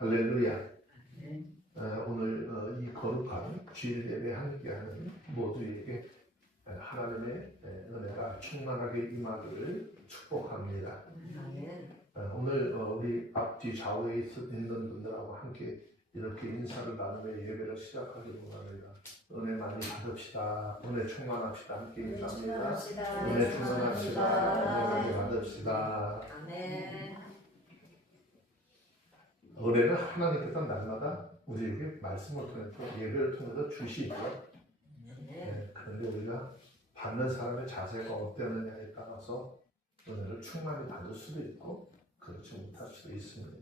할렐루야. 오늘 이 거룩한 주일 예배 함께하는 모두에게 하나님의 은혜가 충만하게 임하기를 축복합니다. 오늘 우리 앞뒤 좌우에 있는 분들하고 함께 이렇게 인사를 나누며 예배를 시작하기를 원합니다. 은혜 많이 받읍시다. 은혜 충만합시다. 함께 인사합니다. 은혜 충만합시다. 은혜 많이 받읍시다. 아멘. 은혜는 하나님께서 날마다 우리에게 말씀을 통해서 예배를 통해서 주시죠. 그런데 우리가 받는 사람의 자세가 어땠느냐에 따라서 은혜를 충만히 받을 수도 있고 그렇지 못할 수도 있습니다.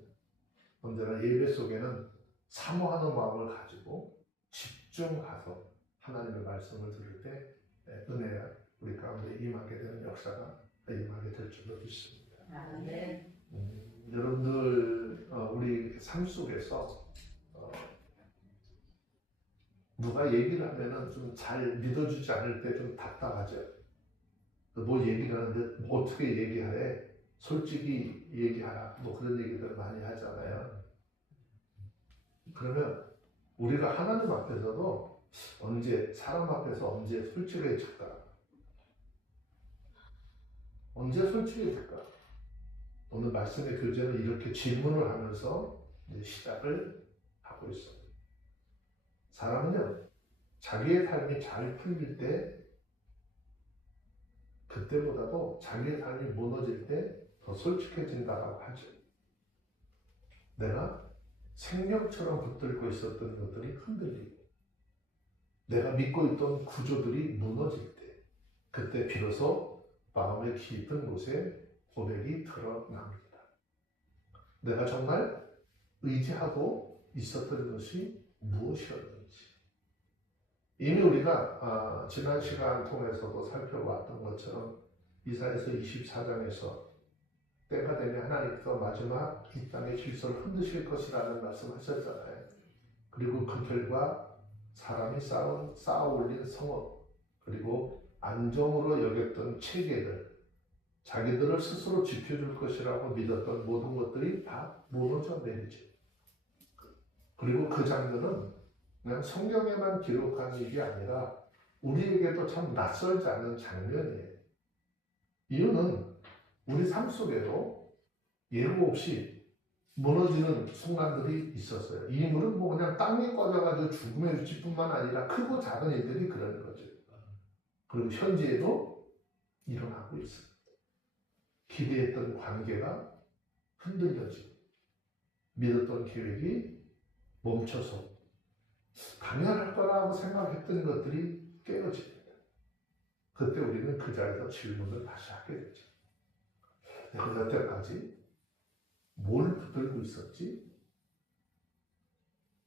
언제나 예배 속에는 사모하는 마음을 가지고 집중해서 하나님의 말씀을 들을 때 은혜가 우리 가운데 임하게 되는 역사가 임하게 될 줄로 믿습니다. 여러분들 우리 삶 속에서 누가 얘기를 하면은 좀 잘 믿어주지 않을 때 좀 답답하죠. 뭐 얘기를 하는데 뭐 어떻게 얘기하래? 솔직히 얘기하라. 뭐 그런 얘기들 많이 하잖아요. 그러면 우리가 하나님 앞에서도 언제 사람 앞에서 언제 솔직해질까? 언제 솔직해질까? 오늘 말씀의 교재는 이렇게 질문을 하면서 이제 시작을 하고 있어요. 사람은요, 자기의 삶이 잘 풀릴 때, 그때보다도 자기의 삶이 무너질 때 더 솔직해진다고 하죠. 내가 생명처럼 붙들고 있었던 것들이 흔들리고, 내가 믿고 있던 구조들이 무너질 때, 그때 비로소 마음의 깊은 곳에 고백이 드러납니다. 내가 정말 의지하고 있었던 것이 무엇이었는지. 이미 우리가 지난 시간 통해서도 살펴봤던 것처럼 이사야서 24장에서 때가 되면 하나님께서 마지막 이 땅의 질서를 흔드실 것이라는 말씀하셨잖아요. 그리고 그 결과 사람이 쌓아 올린 성읍, 그리고 안정으로 여겼던 체계들, 자기들을 스스로 지켜줄 것이라고 믿었던 모든 것들이 다 무너져 내리죠. 그리고 그 장면은 그냥 성경에만 기록한 일이 아니라 우리에게도 참 낯설지 않은 장면이에요. 이유는 우리 삶 속에도 예고 없이 무너지는 순간들이 있었어요. 이 인물은 뭐 그냥 땅이 꺼져가지고 죽음의 위치뿐만 아니라 크고 작은 일들이 그런 거죠. 그리고 현재에도 일어나고 있어요. 기대했던 관계가 흔들려지고 믿었던 계획이 멈춰서 당연할 거라고 생각했던 것들이 깨어집니다. 그때 우리는 그 자리에서 질문을 다시 하게 되죠. 내가 여태까지 뭘 붙들고 있었지?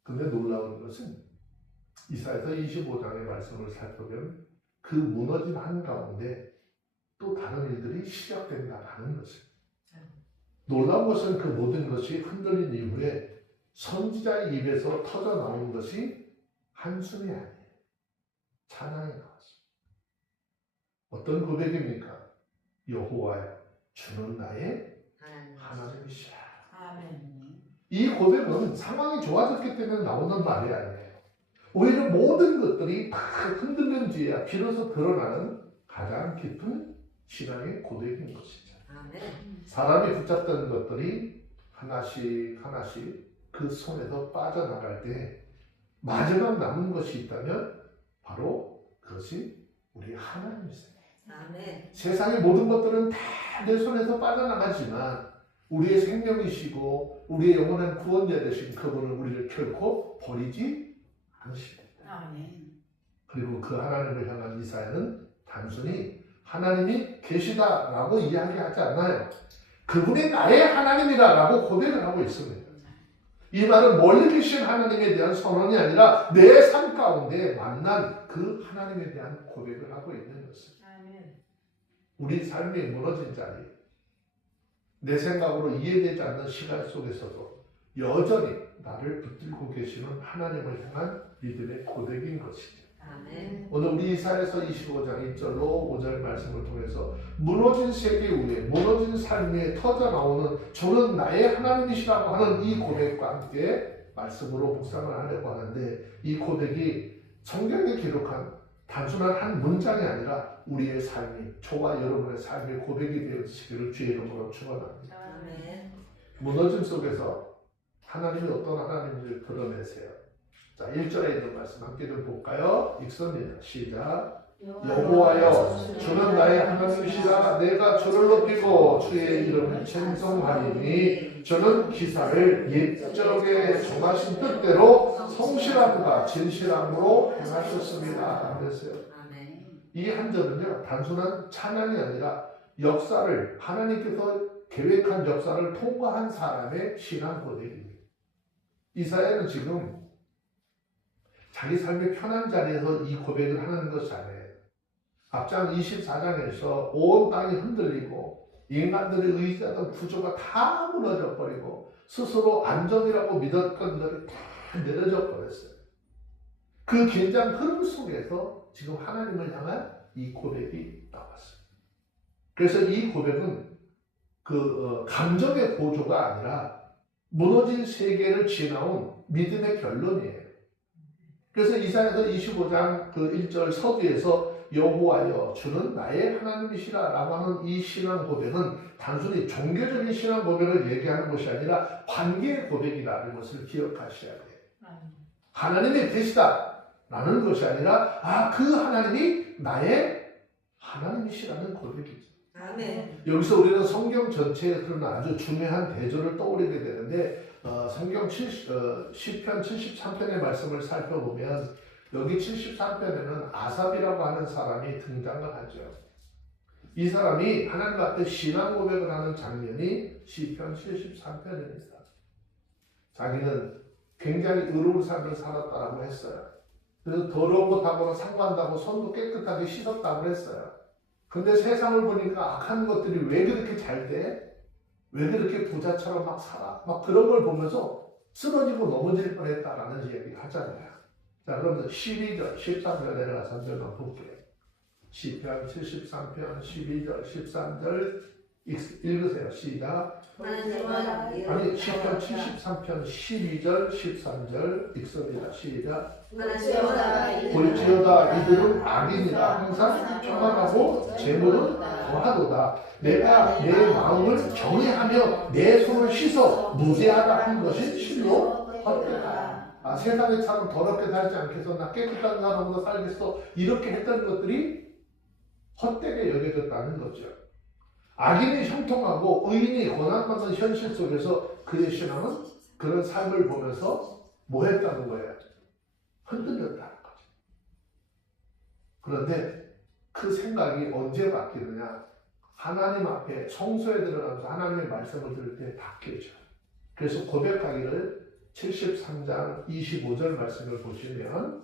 근데 놀라운 것은 이사야서 25장의 말씀을 살펴보면 그 무너진 한가운데 또 다른 일들이 시작된다는 것을. 놀라운 것은 그 모든 것이 흔들린 이후에 선지자의 입에서 터져 나온 것이 한숨이 아니에요. 찬양이 나왔습니다. 어떤 고백입니까? 여호와여, 주는 나의 하나님이시라. 이 고백은 상황이 좋아졌기 때문에 나오는 말이 아니에요. 오히려 모든 것들이 다 흔들린 뒤에야 비로소 드러나는 가장 깊은 신앙의 고백인 것이죠. 사람이 붙잡던 것들이 하나씩 하나씩 그 손에서 빠져나갈 때 마지막 남은 것이 있다면 바로 그것이 우리 하나님이세요. 세상의 모든 것들은 다 내 손에서 빠져나가지만 우리의 생명이시고 우리의 영원한 구원자 되신 그분은 우리를 결코 버리지 않으십니다. 그리고 그 하나님을 향한 이사야는 단순히 하나님이 계시다라고 이야기하지 않아요. 그분이 나의 하나님이다라고 고백을 하고 있습니다. 이 말은 멀리 계신 하나님에 대한 선언이 아니라 내 삶 가운데 만난 그 하나님에 대한 고백을 하고 있는 것입니다. 우리 삶이 무너진 자리, 내 생각으로 이해되지 않는 시간 속에서도 여전히 나를 붙들고 계시는 하나님을 향한 믿음의 고백인 것이죠. 아멘. 오늘 우리 이사야서 25장 1절로 5절 말씀을 통해서 무너진 세계 위에 무너진 삶 위에 터져 나오는 저는 나의 하나님이시라고 하는 이 고백과 함께 말씀으로 묵상을 하려고 하는데, 이 고백이 성경에 기록한 단순한 한 문장이 아니라 우리의 삶이, 저와 여러분의 삶의 고백이 되어지기를 주의 이름으로 축원합니다. 아멘. 무너짐 속에서 하나님이 어떤 하나님인지 드러내세요. 자, 1절에 있는 말씀 함께 좀 볼까요? 읽습니다. 시작. 여호와여, 주는 나의 하나님이시라. 내가 주를 높이고 주의 이름을 찬송하리니 주는 기사를 옛적에 정하신 뜻대로 성실함과 진실함으로 행하셨습니다. 그랬어요. 이 한 절은요, 단순한 찬양이 아니라 역사를, 하나님께서 계획한 역사를 통과한 사람의 신앙 고백입니다. 이사야는 지금 자기 삶의 편한 자리에서 이 고백을 하는 것이 아니에요. 앞장 24장에서 온 땅이 흔들리고 인간들의 의지하던 구조가 다 무너져 버리고 스스로 안전이라고 믿었던 것들이 다 내려져 버렸어요. 그 긴장 흐름 속에서 지금 하나님을 향한 이 고백이 나왔어요. 그래서 이 고백은 감정의 고조가 아니라 무너진 세계를 지나온 믿음의 결론이에요. 그래서 이사야서 25장 1절 서두에서 여호와여, 주는 나의 하나님이시라 라고 하는 이 신앙 고백은 단순히 종교적인 신앙 고백을 얘기하는 것이 아니라 관계의 고백이라는 것을 기억하셔야 돼요. 하나님이 되시다 라는 것이 아니라 그 하나님이 나의 하나님이시라는 고백이죠. 아멘. 여기서 우리는 성경 전체에 흐르는 아주 중요한 대조를 떠올리게 되는데, 성경 시편 73편의 말씀을 살펴보면 여기 73편에는 아삽이라고 하는 사람이 등장을 하죠. 이 사람이 하나님 앞에 신앙 고백을 하는 장면이 시편 73편입니다. 자기는 굉장히 의로운 삶을 살았다고 했어요. 그래서 더러운 것하고는 상관다고 손도 깨끗하게 씻었다고 했어요. 근데 세상을 보니까 악한 것들이 왜 그렇게 잘 돼? 왜 그렇게 부자처럼 막 살아? 막 그런 걸 보면서 쓰러지고 넘어질 뻔했다라는 이야기 하잖아요. 자, 그러면 12절, 13절 내려가서 한 절만 볼게요. 시편 73편 12절, 13절 읽으세요. 시작. 아니, 시편 73편 12절, 13절 읽습니다. 시작. 볼지어다 이들은 악인이다. 항상 평안하고 재물은 더하도다. 내가 내 마음을 정의하며 내 손을 씻어 무죄하다 한 것이 실로 헛되다. 세상에 참 더럽게 살지 않겠어, 나 깨끗한 사람으로 살겠어, 이렇게 했던 것들이 헛되게 여겨졌다는 거죠. 악인이 형통하고 의인이 고난받는 현실 속에서 그의 신앙은 그런 삶을 보면서 뭐 했다는 거예요? 흔들렸다는 거죠. 그런데 그 생각이 언제 바뀌느냐? 하나님 앞에 성소에 들어가면서 하나님의 말씀을 들을 때 바뀌죠. 그래서 고백하기를 73장 25절 말씀을 보시면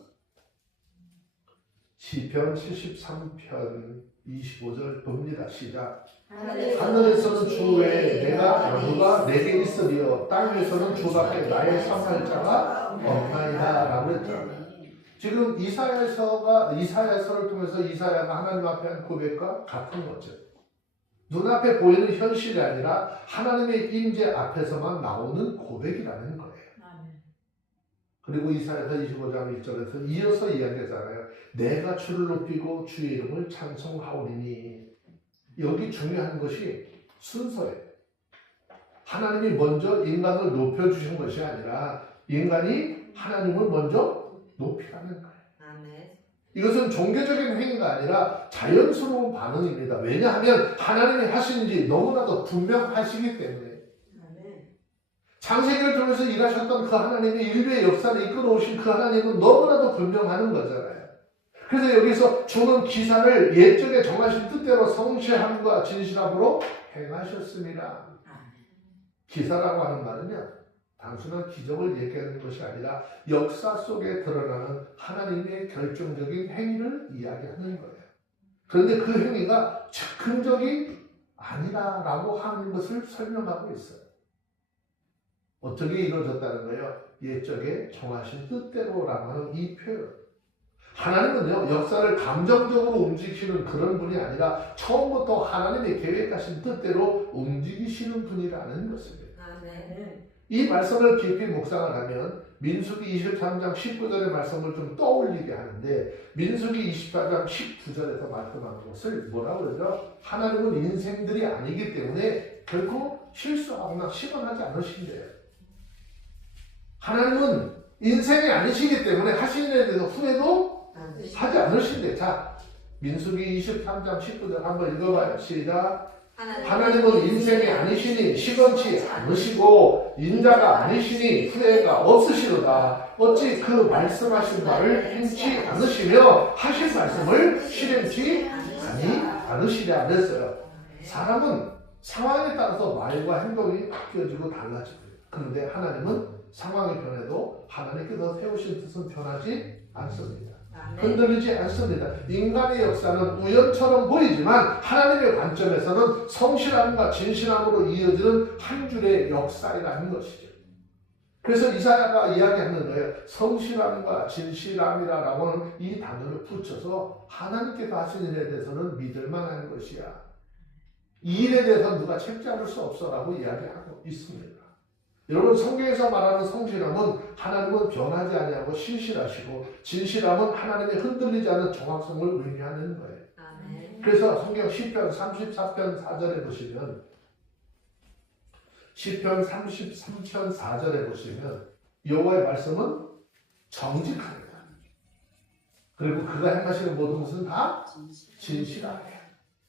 시편 73편 25절 봅니다. 시작. 하늘에서는 주 외에 내가 누가 내게 있으리요 땅에서는 주밖에 나의 삼할 자가 없나이다 라고 했잖아요. 지금 이사야서를 통해서 이사야가 하나님 앞에 한 고백과 같은 거죠. 눈앞에 보이는 현실이 아니라 하나님의 임재 앞에서만 나오는 고백이라는 거예요. 그리고 이사야서 25장 1절에서 이어서 이야기하잖아요. 내가 주를 높이고 주의 이름을 찬송하오리니. 여기 중요한 것이 순서예요. 하나님이 먼저 인간을 높여주신 것이 아니라 인간이 하나님을 먼저 높이라는 거예요. 이것은 종교적인 행위가 아니라 자연스러운 반응입니다. 왜냐하면 하나님이 하시는 지 너무나도 분명하시기 때문에. 창세기를 통해서 일하셨던 그 하나님이 인류의 역사를 이끌어오신 그 하나님은 너무나도 분명하는 거잖아요. 그래서 여기서 주는 기사를 옛적에 정하신 뜻대로 성실함과 진실함으로 행하셨습니다. 기사라고 하는 말은요, 단순한 기적을 얘기하는 것이 아니라 역사 속에 드러나는 하나님의 결정적인 행위를 이야기하는 거예요. 그런데 그 행위가 즉흥적이 아니라라고 하는 것을 설명하고 있어요. 어떻게 이루어졌다는 거예요? 옛적에 정하신 뜻대로라고 하는 이 표현. 하나님은요, 역사를 감정적으로 움직이시는 그런 분이 아니라 처음부터 하나님의 계획하신 뜻대로 움직이시는 분이라는 것입니다. 이 말씀을 깊이 묵상을 하면 민수기 23장 19절의 말씀을 좀 떠올리게 하는데, 민수기 24장 19절에서 말씀하는 것을 뭐라고 그러죠? 하나님은 인생들이 아니기 때문에 결코 실수하거나 시건하지 않으신대요. 하나님은 인생이 아니시기 때문에 하시는 일에 대해서 후회도 하지 않으신대. 자, 민수기 23장 19절 한번 읽어봐요. 시작. 하나님은 인생이 아니시니 시건치 않으시고 인자가 아니시니 후회가 없으시로다. 어찌 그 말씀하신 바를 행치 않으시며 하신 말씀을 실행치 않으시랴 그랬어요. 사람은 상황에 따라서 말과 행동이 바뀌어지고 달라집니다. 그런데 하나님은 상황이 변해도 하나님께서 세우신 뜻은 변하지 않습니다. 흔들리지 않습니다. 인간의 역사는 우연처럼 보이지만 하나님의 관점에서는 성실함과 진실함으로 이어지는 한 줄의 역사이라는 것이죠. 그래서 이사야가 이야기하는 거예요. 성실함과 진실함이라고 하는 이 단어를 붙여서 하나님께서 하신 일에 대해서는 믿을 만한 것이야. 이 일에 대해서 누가 책잡을 수 없어라고 이야기하고 있습니다. 여러분, 성경에서 말하는 성실함은 하나님은 변하지 아니하고 신실하시고, 진실함은 하나님의 흔들리지 않는 정확성을 의미하는 거예요. 그래서 성경 시편 34편 4절에 보시면, 시편 33편 4절에 보시면 여호와의 말씀은 정직합니다. 그리고 그가 행하시는 모든 것은 다 진실하게.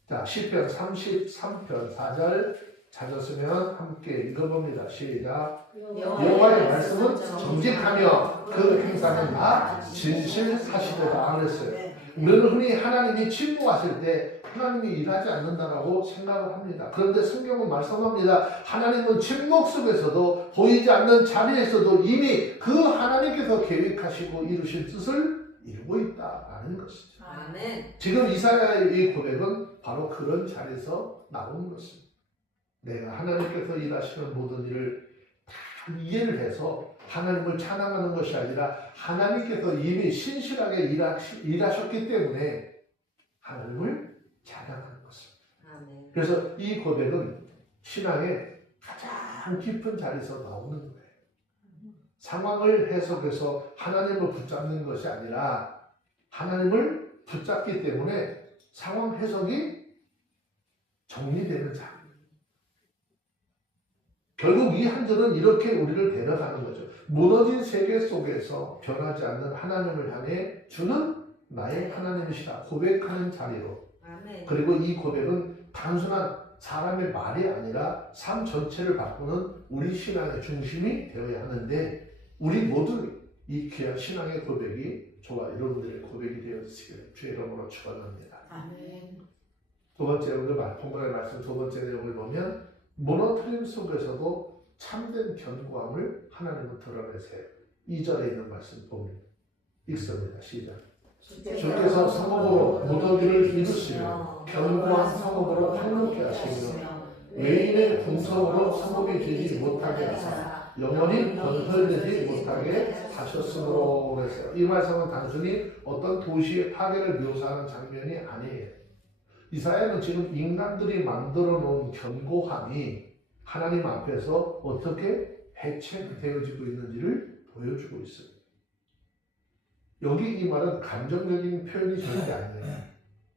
자, 시편 33편 4절 찾았으면 함께 읽어봅니다. 시작. 여호와의 말씀은 정직하며 그 행사는 다 진실하시도다 그랬어요. 우리는 흔히 하나님이 침묵하실 때 하나님이 일하지 않는다라고 생각을 합니다. 그런데 성경은 말씀합니다. 하나님은 침묵 속에서도 보이지 않는 자리에서도 이미 그 하나님께서 계획하시고 이루신 뜻을 이루고 있다라는 것이죠. 아멘. 지금 이사야의 이 고백은 바로 그런 자리에서 나오는 것입니다. 내가 하나님께서 일하시는 모든 일을 다 이해를 해서 하나님을 찬양하는 것이 아니라 하나님께서 이미 신실하게 일하셨기 때문에 하나님을 찬양하는 것입니다. 아멘. 그래서 이 고백은 신앙의 가장 깊은 자리에서 나오는 거예요. 상황을 해석해서 하나님을 붙잡는 것이 아니라 하나님을 붙잡기 때문에 상황 해석이 정리되는 자리. 결국 이 한 절은 이렇게 우리를 데려가는 거죠. 무너진 세계 속에서 변하지 않는 하나님을 향해 주는 나의 하나님이시다 고백하는 자리로. 아멘. 그리고 이 고백은 단순한 사람의 말이 아니라 삶 전체를 바꾸는 우리 신앙의 중심이 되어야 하는데, 우리 모두 이 귀한 신앙의 고백이 저와 여러분들의 고백이 되었으기를 주의 이름으로 축원합니다. 아멘. 두 번째, 오늘 본문의 말씀 두 번째 내용을 보면 무너뜨림 속에서도 참된 견고함을 하나님은 드러내세요. 2절에 있는 말씀 보면 읽습니다. 시작. 주께서 성읍으로 무더기를 이루시며 견고한 성읍으로 황무케 하시며 외인의 궁성으로 성읍이 되지 못하게 하사 영원히 건설되지 못하게 하셨으므로 그랬어요. 이 말씀은 단순히 어떤 도시의 파괴를 묘사하는 장면이 아니에요. 이사야는 지금 인간들이 만들어 놓은 견고함이 하나님 앞에서 어떻게 해체되어지고 있는지를 보여주고 있습니다. 여기 이 말은 감정적인 표현이 절대 아니에요.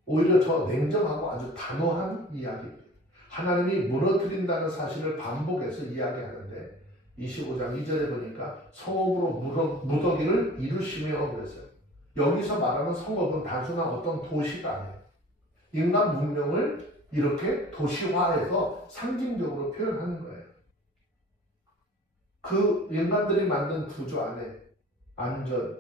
오히려 저 냉정하고 아주 단호한 이야기입니다. 하나님이 무너뜨린다는 사실을 반복해서 이야기하는데 25장 2절에 보니까 성읍으로 무더기를 이루시며 그랬어요. 여기서 말하는 성읍은 단순한 어떤 도시가 아니에요. 인간 문명을 이렇게 도시화해서 상징적으로 표현하는 거예요. 그 인간들이 만든 구조 안에 안전,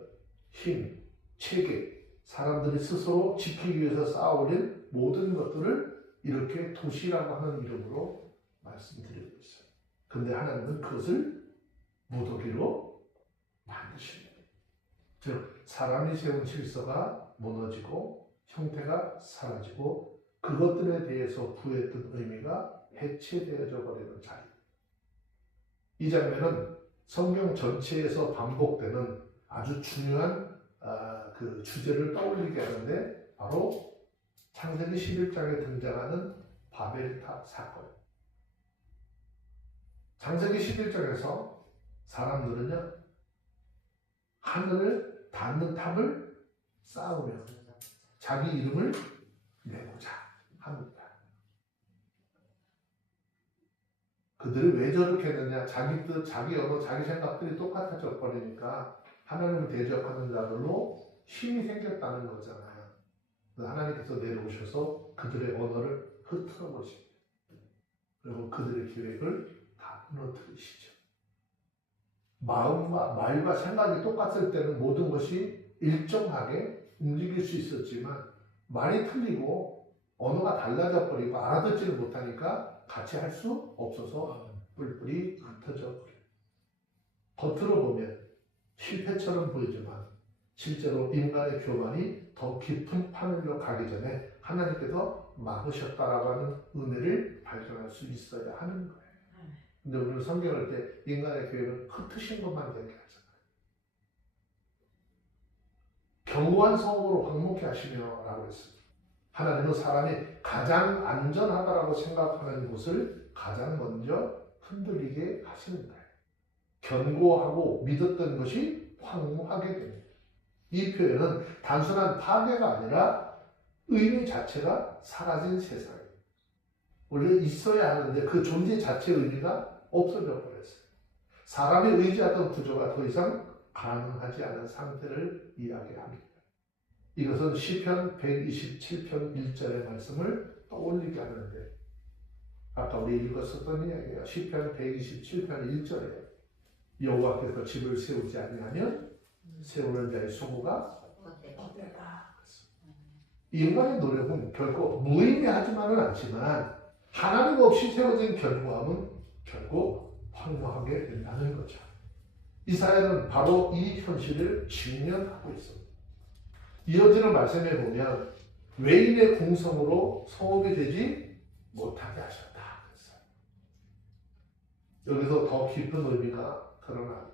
힘, 체계, 사람들이 스스로 지키기 위해서 쌓아올린 모든 것들을 이렇게 도시라고 하는 이름으로 말씀드리고 있어요. 그런데 하나님은 그것을 무더기로 만드십니다. 즉 사람이 세운 질서가 무너지고 형태가 사라지고 그것들에 대해서 부여했던 의미가 해체되어져 버리는 자리. 이 장면은 성경 전체에서 반복되는 아주 중요한 그 주제를 떠올리게 하는데 바로 창세기 11장에 등장하는 바벨탑 사건. 창세기 11장에서 사람들은요, 하늘을 닿는 탑을 쌓으며 자기 이름을 내고자 합니다. 그들이 왜 저렇게 했느냐? 자기 뜻, 자기 언어, 자기 생각들이 똑같아져 버리니까 하나님을 대적하는 자들로 힘이 생겼다는 거잖아요. 하나님께서 내려오셔서 그들의 언어를 흩어져 버리십니다. 그리고 그들의 계획을 다 무너뜨리시죠. 마음과 말과 생각이 똑같을 때는 모든 것이 일정하게 움직일 수 있었지만 말이 틀리고 언어가 달라져 버리고 알아듣지를 못하니까 같이 할 수 없어서 뿔뿔이 흩어져 버려요. 겉으로 보면 실패처럼 보이지만 실제로 인간의 교만이 더 깊은 파멸로 가기 전에 하나님께서 막으셨다라고 하는 은혜를 발견할 수 있어야 하는 거예요. 근데 우리는 성경을 때 인간의 계획은 흩으신 것만 얘기하잖아요. 견고한 성으로 황목케 하시며 라고 했습니다. 하나님은 사람이 가장 안전하다라고 생각하는 곳을 가장 먼저 흔들리게 하시는 거예요. 견고하고 믿었던 것이 황무하게 됩니다. 이 표현은 단순한 파괴가 아니라 의미 자체가 사라진 세상이에요. 원래 있어야 하는데 그 존재 자체의 의미가 없어져 버렸어요. 사람이 의지하던 구조가 더 이상 가능하지 않은 상태를 이야기합니다. 이것은 시편 127편 1절의 말씀을 떠올리게 하는데, 아까 우리 읽었었던 이야기예요. 시편 127편 1절에 여호와께서 집을 세우지 아니하면 세우는 자의 수고가 헛되다. 인간의 노력은 결코 무의미하지만은 않지만 하나님 없이 세워진 견고함은 결국 황무하게 된다는 거죠. 이사야는 바로 이 현실을 직면하고 있습니다. 이어지는 말씀에 보면 외인의 공성으로 성읍이 되지 못하게 하셨다. 여기서 더 깊은 의미가 드러나죠.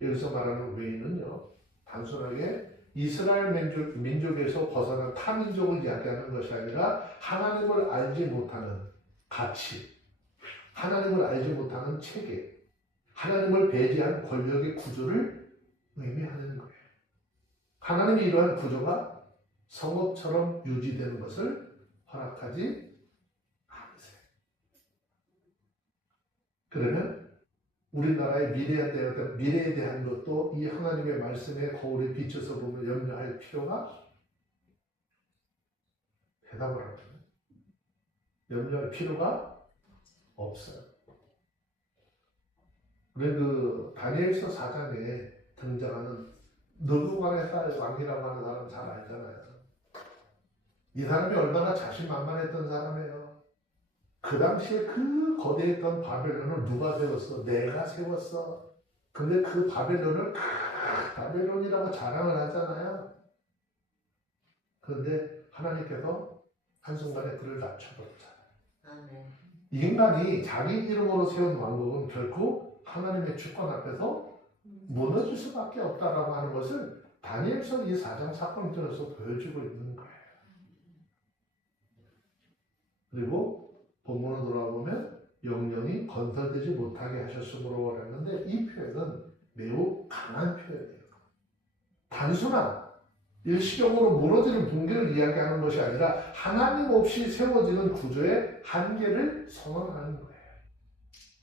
여기서 말하는 외인은요, 단순하게 이스라엘 민족에서 벗어난 타민족을 이야기하는 것이 아니라 하나님을 알지 못하는 가치, 하나님을 알지 못하는 체계, 하나님을 배제한 권력의 구조를 의미하는 거예요. 하나님이 이러한 구조가 성읍처럼 유지되는 것을 허락하지 않으세요. 그러면 우리나라의 미래에 대한 것도 이 하나님의 말씀에 거울에 비춰서 보면 염려할 필요가 대답을 합니다. 염려할 필요가 없어요. 우리 그 다니엘서 4장에 등장하는 느부갓네살 왕이라고 하는 사람 잘 알잖아요. 이 사람이 얼마나 자신만만했던 사람이에요. 그 당시에 그 거대했던 바벨론을 누가 세웠어? 내가 세웠어. 근데 그 바벨론을 바벨론이라고 자랑을 하잖아요. 그런데 하나님께서 한순간에 그를 낮춰버렸잖아요. 인간이 자기 이름으로 세운 왕국은 결국 하나님의 주권 앞에서 무너질 수밖에 없다라고 하는 것을 다니엘서 이 4장 사건을 통해서 보여주고 있는 거예요. 그리고 본문으로 돌아보면 영영이 건설되지 못하게 하셨으므로 했는데 이 표현은 매우 강한 표현이에요. 단순한 일시적으로 무너지는 붕괴를 이야기하는 것이 아니라 하나님 없이 세워지는 구조의 한계를 선언하는 거예요.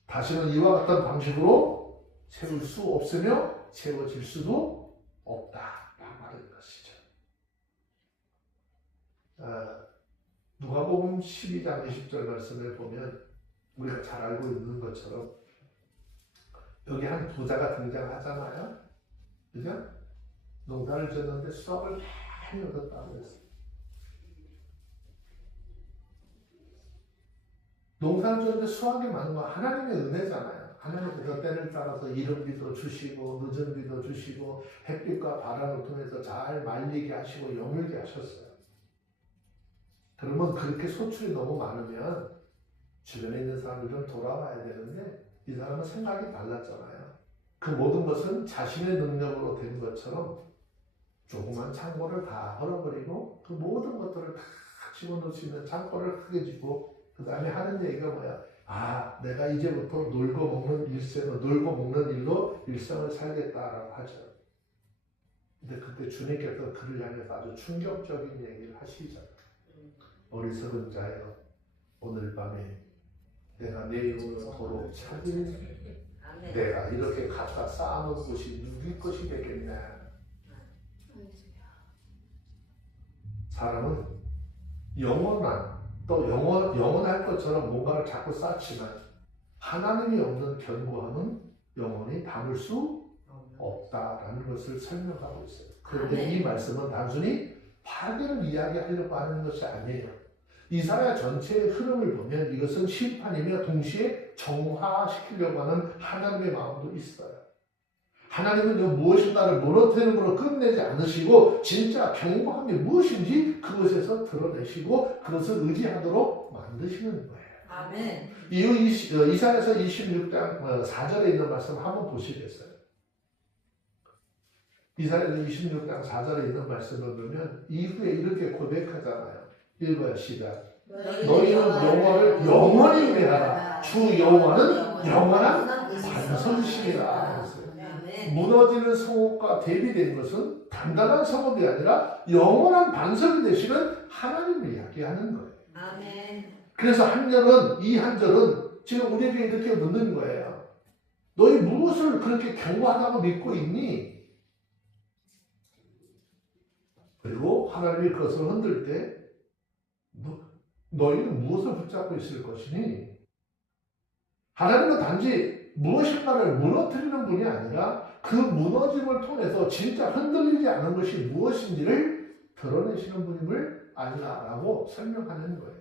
다시는 이와 같은 방식으로 세울 수 없으며 세워질 수도 없다 말하는 것이죠. 누가복음 12장 20절 말씀을 보면 우리가 잘 알고 있는 것처럼 여기 한 부자가 등장하잖아요. 그죠? 농사를 지었는데 수확을 많이 얻었다고 했어요. 농사를 지었는데 수확이 많은 건 하나님의 은혜잖아요. 하나님께서 때를 따라서 이른 비도 주시고 늦은 비도 주시고 햇빛과 바람을 통해서 잘 말리게 하시고 여물게 하셨어요. 그러면 그렇게 소출이 너무 많으면 주변에 있는 사람들 좀 돌아와야 되는데 이 사람은 생각이 달랐잖아요. 그 모든 것은 자신의 능력으로 된 것처럼 조그만 창고를 다 헐어버리고 그 모든 것들을 다 집어넣을 수 있는 창고를 크게 주고 그 다음에 하는 얘기가 뭐야? 아, 내가 이제부터 놀고 먹는 일로 일생을 살겠다라고 하죠. 근데 그때 주님께서 그를 향해서 아주 충격적인 얘기를 하시잖아요. 어리석은 자여, 오늘 밤에 내가 내 영혼을 도로 찾을 내가 이렇게 갖다 쌓아놓은 곳이 누구의 것이 되겠냐. 사람은 영원할 것처럼 뭔가를 자꾸 쌓지만 하나님이 없는 견고함은 영원히 담을 수 없다라는 것을 설명하고 있어요. 그런데 이 말씀은 단순히 파괴를 이야기하려고 하는 것이 아니에요. 이사야 전체의 흐름을 보면 이것은 심판이며 동시에 정화시키려고 하는 하나님의 마음도 있어요. 하나님은 무엇인가를 무너뜨림으로 끝내지 않으시고 진짜 견고함이 무엇인지 그것에서 드러내시고 그것을 의지하도록 만드시는 거예요. 아멘. 이사야서 26장 4절에 있는 말씀 한번 보시겠어요? 이사야서 26장 4절에 있는 말씀을 보면 이후에 이렇게 고백하잖아요. 읽어요. 시작. 너희는 여호와를 영원히 위하라. 주 여호와는 영원한 반석이시라. 무너지는 성읍과 대비된 것은 단단한 성읍이 아니라 영원한 반석이 되시는 하나님을 이야기하는 거예요. 아멘. 그래서 이 한 절은 지금 우리에게 이렇게 묻는 거예요. 너희 무엇을 그렇게 견고하다고 믿고 있니? 그리고 하나님이 그것을 흔들 때 너희는 무엇을 붙잡고 있을 것이니? 하나님은 단지 무엇인가를 무너뜨리는 분이 아니라 그 무너짐을 통해서 진짜 흔들리지 않은 것이 무엇인지를 드러내시는 분임을 알라라고 설명하는 거예요.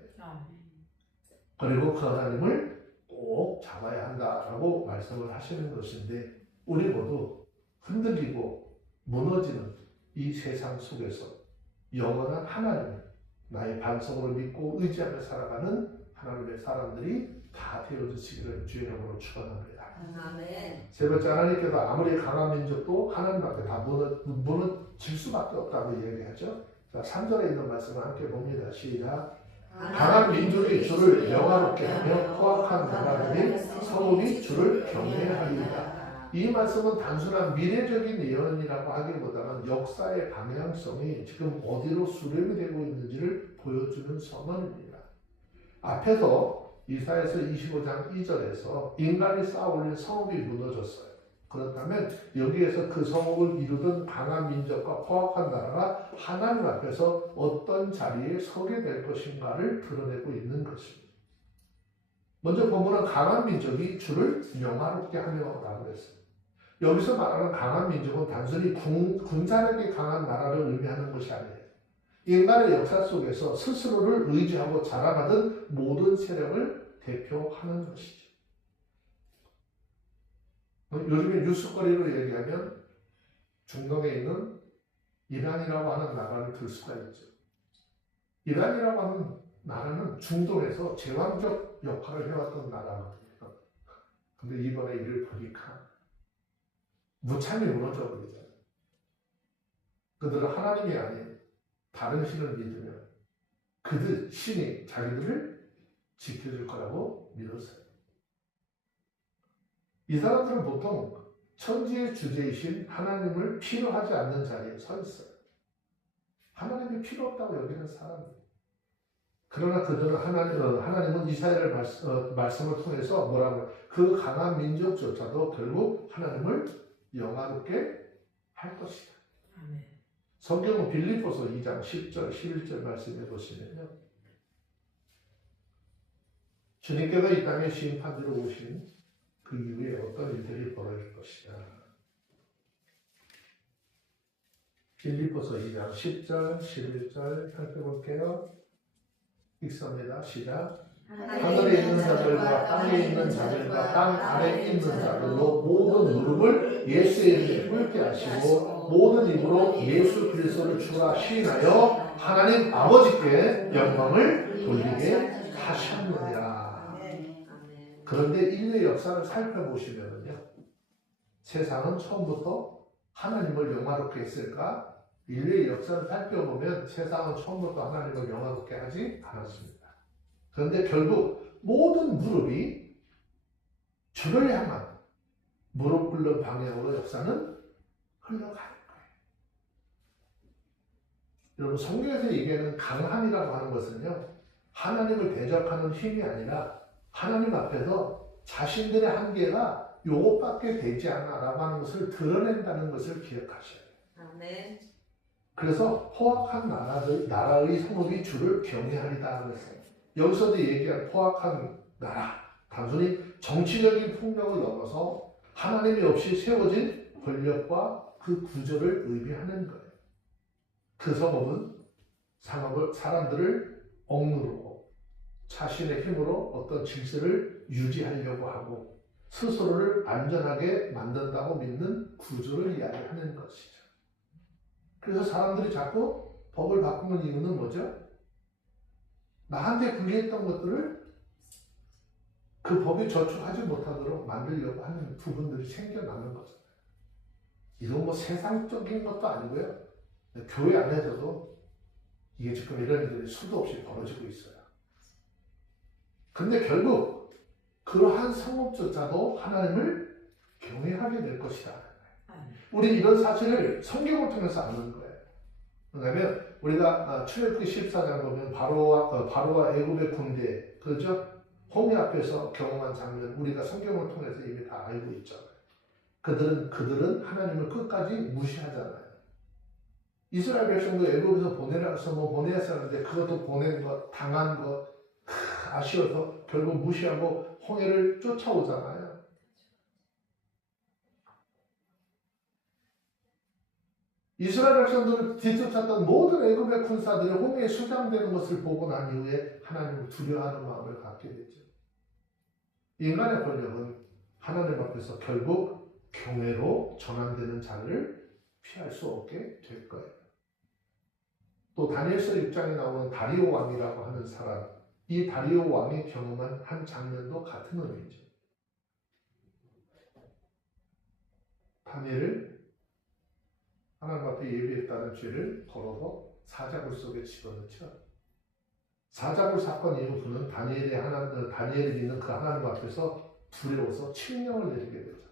그리고 그 하나님을 꼭 잡아야 한다라고 말씀을 하시는 것인데 우리 모두 흔들리고 무너지는 이 세상 속에서 영원한 하나님을 나의 반석으로 믿고 의지하며 살아가는 하나님의 사람들이 다 되어주시기를 주의 이름으로 축원합니다. 아멘. 세 번째, 하나님께서 아무리 강한 민족도 하나님 앞에 다 무너질 수밖에 없다고 얘기하죠. 자, 3절에 있는 말씀을 함께 봅니다. 시작. 강한 민족이 주를 영화롭게 하며 포악한 나라들이 성읍이 주를 경외하리이다. 이 말씀은 단순한 미래적인 예언이라고 하기보다는 역사의 방향성이 지금 어디로 수렴이 되고 있는지를 보여주는 선언입니다. 앞에서 이사야서 25장 2절에서 인간이 쌓아올린 성읍이 무너졌어요. 그렇다면 여기에서 그 성읍을 이루던 강한 민족과 포악한 나라가 하나님 앞에서 어떤 자리에 서게 될 것인가를 드러내고 있는 것입니다. 먼저 본문은 강한 민족이 주를 영화롭게 하며라고 했어요. 여기서 말하는 강한 민족은 단순히 군사력이 강한 나라를 의미하는 것이 아니에요. 인간의 역사 속에서 스스로를 의지하고 자라나던 모든 세력을 대표하는 것이죠. 요즘에 뉴스거리로 얘기하면 중동에 있는 이란이라고 하는 나라를 들 수가 있죠. 이란이라고 하는 나라는 중동에서 제왕적 역할을 해왔던 나라거든요. 근데 이번에 이를 보니까 무참히 무너져 버리잖아요. 그들은 하나님이 아닌 다른 신을 믿으면 그들 신이 자기들을 지켜줄 거라고 믿었어요. 이 사람들은 보통 천지의 주제이신 하나님을 필요하지 않는 자리에 서 있어요. 하나님이 필요 없다고 여기는 사람이에요. 그러나 그들은 하나님은 이사야의 말씀을 통해서 뭐라고 그 강한 민족조차도 결국 하나님을 영화롭게 할 것이다. 아멘. 성경은 빌립보서 2장 10절, 11절 말씀해 보시면요. 주님께서 이 땅에 심판지로 오신 그 이후에 어떤 일들이 벌어질 것이냐. 빌립보서 2장 10절, 11절 살펴볼게요. 읽습니다. 시작. 하늘에 있는 자들과 땅에 있는 자들과 땅 아래에 있는 자들로 모든 무릎을 예수의 이름에 꿇게 하시고 모든 입으로 예수 그리스도를 주라 시인하여 하나님 아버지께 영광을 돌리게 하셨느니라. 그런데 인류의 역사를 살펴보시면요, 세상은 처음부터 하나님을 영화롭게 했을까? 인류의 역사를 살펴보면 세상은 처음부터 하나님을 영화롭게 하지 않았습니다. 그런데 결국 모든 무릎이 주를 향한 무릎 꿇는 방향으로 역사는 흘러가는 거예요. 여러분, 성경에서 얘기하는 강함이라고 하는 것은요, 하나님을 대적하는 힘이 아니라 하나님 앞에서 자신들의 한계가 요것밖에 되지 않아라고 하는 것을 드러낸다는 것을 기억하셔야 돼요. 아멘. 그래서 포악한 나라의 성읍이 주를 경외하리다 그랬어요. 여기서도 얘기한 포악한 나라, 단순히 정치적인 폭력을 넘어서 하나님이 없이 세워진 권력과 그 구조를 의미하는 거예요. 그 성읍은 사람들을 억누르고 자신의 힘으로 어떤 질서를 유지하려고 하고 스스로를 안전하게 만든다고 믿는 구조를 이야기하는 것이죠. 그래서 사람들이 자꾸 법을 바꾸는 이유는 뭐죠? 나한테 불리했던 것들을 그 법이 저촉하지 못하도록 만들려고 하는 부분들이 생겨나는 거잖아요. 이건 뭐 세상적인 것도 아니고요. 교회 안에서도 이게 지금 이런 일들이 수도 없이 벌어지고 있어요. 근데 결국 그러한 성읍조차도 하나님을 경외하게 될 것이다. 우리 이런 사실을 성경을 통해서 아는 거예요. 왜냐하면 우리가 출애굽기 14장 보면 바로와 애굽의 군대, 그렇죠? 홍해 앞에서 경험한 장면, 우리가 성경을 통해서 이미 다 알고 있잖아요. 그들은 하나님을 끝까지 무시하잖아요. 이스라엘 백성도 애굽에서 보내라서 보내었었는데 그것도 보낸 것, 당한 것 아쉬워서 결국 무시하고 홍해를 쫓아오잖아요. 이스라엘 백성들을 뒤쫓았던 모든 애굽의 군사들이 홍해에 수장되는 것을 보고 난 이후에 하나님을 두려워하는 마음을 갖게 되죠. 인간의 권력은 하나님 앞에서 결국 경외로 전환되는 자를 피할 수 없게 될 거예요. 또 다니엘서 6장에 나오는 다리오 왕이라고 하는 사람, 이 다리오 왕이 경험한 한 장면도 같은 의미죠. 다니엘을 하나님 앞에 예비했다는 죄를 걸어서 사자굴 속에 집어넣죠. 사자굴 사건 이후 그는 다니엘이 믿는 그 하나님 앞에서 두려워서 칙령을 내리게 되잖아요.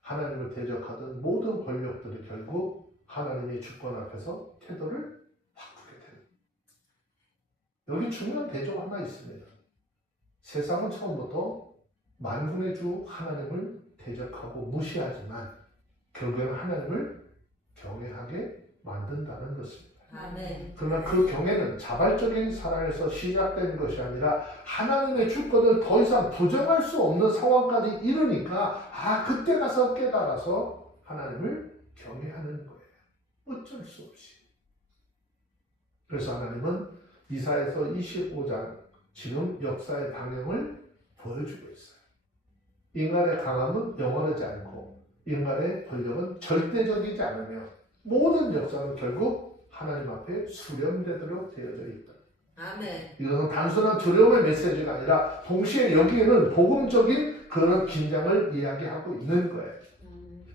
하나님을 대적하던 모든 권력들이 결국 하나님의 주권 앞에서 태도를 바꾸게 됩니다. 여기 중요한 대조가 하나 있습니다. 세상은 처음부터 만군의 주 하나님을 대적하고 무시하지만 결국에는 하나님을 경외하게 만든다는 것입니다. 아멘. 그러나 그 경외는 자발적인 사랑에서 시작된 것이 아니라 하나님의 주권을 더 이상 부정할 수 없는 상황까지 이르니까 그때 가서 깨달아서 하나님을 경외하는 거예요. 어쩔 수 없이. 그래서 하나님은 이사야서 25장 지금 역사의 방향을 보여주고 있어요. 인간의 강함은 영원하지 않고 인간의 권력은 절대적이지 않으며 모든 역사는 결국 하나님 앞에 수렴되도록 되어져 있다. 아멘. 이것은 단순한 두려움의 메시지가 아니라 동시에 여기에는 복음적인 그런 긴장을 이야기하고 있는 거예요.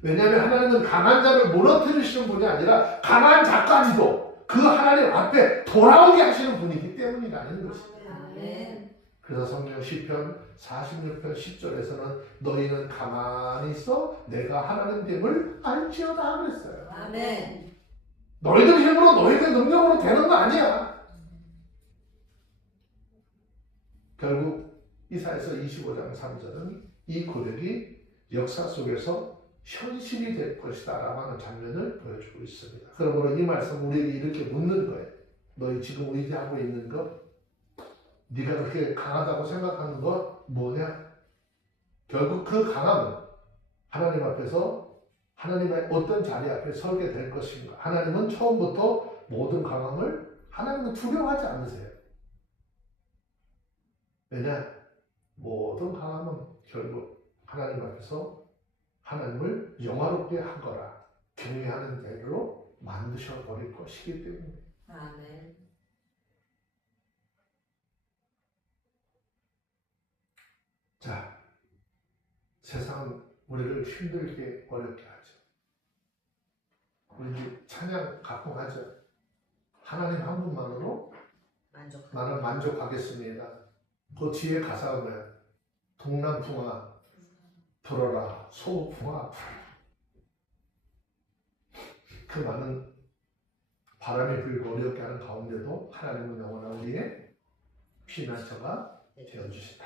왜냐하면 하나님은 강한 자를 무너뜨리시는 분이 아니라 강한 자까지도 그 하나님 앞에 돌아오게 하시는 분이기 때문이라는 것입니다. 아멘. 그래서 성경 시편 46편 10절에서는 너희는 가만히 있어 내가 하나님 됨을 알지어다 그랬어요. 아멘. 너희들 힘으로 너희들 능력으로 되는 거 아니야. 결국 이사야서 25장 3절은 이 고백이 역사 속에서 현실이 될 것이다 라고 하는 장면을 보여주고 있습니다. 그러므로 이 말씀 우리에게 이렇게 묻는 거예요. 너희 지금 의지하고 있는 것, 네가 그렇게 강하다고 생각하는 것 뭐냐? 결국 그 강함은 하나님 앞에서 하나님의 어떤 자리 앞에 서게 될 것인가? 하나님은 처음부터 모든 강함을 하나님은 두려워하지 않으세요. 왜냐? 모든 강함은 결국 하나님 앞에서 하나님을 영화롭게 하거라 경외하는 대로 만드셔버릴 것이기 때문에. 아멘. 자, 세상은 우리를 힘들게 어렵게 하죠. 우리 이제 찬양 가끔 하죠. 하나님 한 분만으로 나는 만족하겠습니다. 그 뒤에 가사가 뭐야? 동남풍아 불어라, 서북풍아 불어라. 그 많은 바람이 불고 어렵게 하는 가운데도 하나님은 영원한 우리의 피난처가 되어주신다.